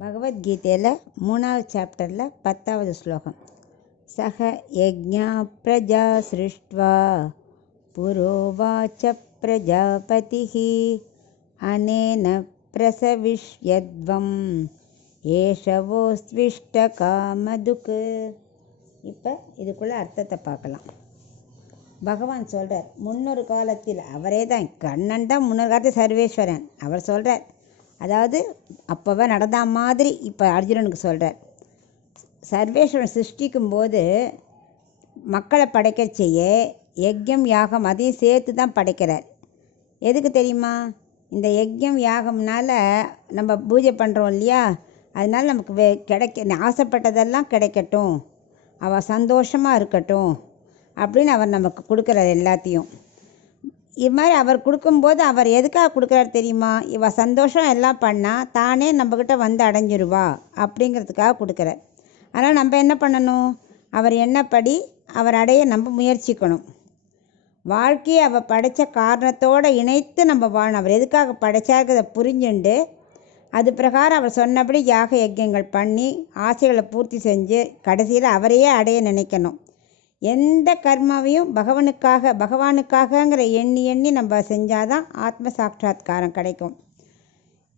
பகவத்கீதையில் 3வது சாப்டரில் 10வது ஸ்லோகம். சக யஜ்ஞா பிரஜா சிருஷ்ட்வா புரோவாச்ச பிரஜாபதிஹி அனேன பிரசவிஷ்யத்வம் ஏஷவோஸ்விஷ்ட காமதுக்கு. இப்போ இதுக்குள்ளே அர்த்தத்தை பார்க்கலாம். பகவான் சொல்கிறார், முன்னொரு காலத்தில் அவரே தான், கண்ணன் தான் முன்னொரு காலத்தில் சர்வேஸ்வரன். அவர் சொல்கிறார், அதாவது அப்போவே நடந்த மாதிரி இப்போ அர்ஜுனனுக்கு சொல்கிறார். சர்வேஸ்வரன் சிருஷ்டிக்கும் போது மக்களை படைக்க செய்ய யஜ்யம் யாகம் அதையும் சேர்த்து தான் படைக்கிறார். எதுக்கு தெரியுமா? இந்த யஜ்யம் யாகம்னால நம்ம பூஜை பண்ணுறோம் இல்லையா, அதனால் நமக்கு ஆசைப்பட்டதெல்லாம் கிடைக்கட்டும், அவள் சந்தோஷமாக இருக்கட்டும் அப்படின்னு அவர் நமக்கு கொடுக்குறார் எல்லாத்தையும். இது மாதிரி அவர் கொடுக்கும்போது அவர் எதுக்காக கொடுக்குறாரு தெரியுமா? இவள் சந்தோஷம் எல்லாம் பண்ணால் தானே நம்மக்கிட்ட வந்து அடைஞ்சிருவா அப்படிங்கிறதுக்காக கொடுக்குறார். அதனால் நம்ம என்ன பண்ணணும்? அவர் என்னப்படி அவர் அடைய நம்ம முயற்சிக்கணும். வாழ்க்கையை அவள் படைத்த காரணத்தோடு இணைத்து நம்ம வாழணும். அவர் எதுக்காக படைச்சாருக்கிறத புரிஞ்சுண்டு அது பிரகாரம் அவர் சொன்னபடி யாக யஜ்யங்கள் பண்ணி ஆசைகளை பூர்த்தி செஞ்சு கடைசியில் அவரையே அடைய நினைக்கணும். எந்த கர்மாவையும் பகவானுக்காகங்கிற எண்ணி நம்ம செஞ்சால் தான் ஆத்ம சாட்சாத்காரம் கிடைக்கும்.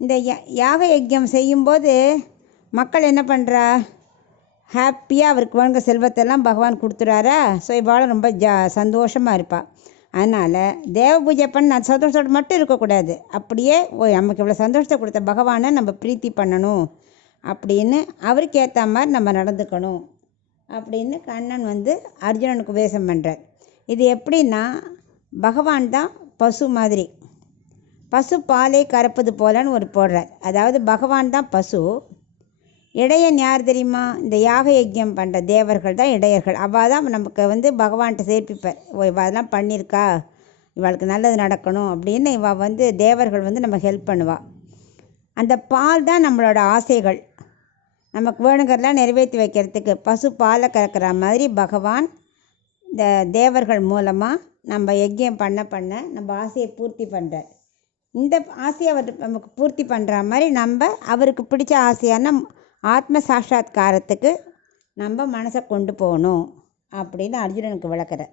இந்த யாக யஜ்யம் செய்யும்போது மக்கள் என்ன பண்ணுறா? ஹாப்பியாக அவருக்கு வேணுங்க செல்வத்தெல்லாம் பகவான் கொடுத்துறாரா, ஸோ இவாளும் ரொம்ப சந்தோஷமாக இருப்பாள். அதனால் தேவ பூஜை பண்ண சந்தோஷத்தோடு மட்டும் இருக்கக்கூடாது. அப்படியே நமக்கு இவ்வளோ சந்தோஷத்தை கொடுத்த பகவானை நம்ம பிரீத்தி பண்ணணும் அப்படின்னு அவருக்கு ஏற்ற மாதிரி நம்ம நடந்துக்கணும் அப்படின்னு கண்ணன் அர்ஜுனனுக்கு உபதேசம் பண்ணுறார். இது எப்படின்னா, பகவான் தான் பசு மாதிரி, பசு பாலை கறப்பது போலன்னு ஒரு போடுறார். அதாவது பகவான் தான் பசு, இடையன் யார் தெரியுமா? இந்த யாக யஜ்யம் பண்ணுற தேவர்கள் தான் இடையர்கள். அவள் தான் நமக்கு பகவான்கிட்ட சேர்ப்பிப்பார். இவள் அதெல்லாம் பண்ணியிருக்கா, இவளுக்கு நல்லது நடக்கணும் அப்படின்னு இவள் தேவர்கள் நம்ம ஹெல்ப் பண்ணுவாள். அந்த பால் தான் நம்மளோட ஆசைகள், நமக்கு வேணுங்கிறதெல்லாம் நிறைவேற்றி வைக்கிறதுக்கு பசு பாலை கறக்கிற மாதிரி பகவான் இந்த தேவர்கள் மூலமாக நம்ம யஜ்யம் பண்ண நம்ம ஆசையை பூர்த்தி பண்ணுறார். இந்த ஆசையை அவர் நமக்கு பூர்த்தி பண்ணுற மாதிரி நம்ம அவருக்கு பிடிச்ச ஆசையான ஆத்ம சாட்சாத்காரத்துக்கு நம்ம மனசை கொண்டு போகணும் அப்படின்னு அர்ஜுனனுக்கு விளக்குறார்.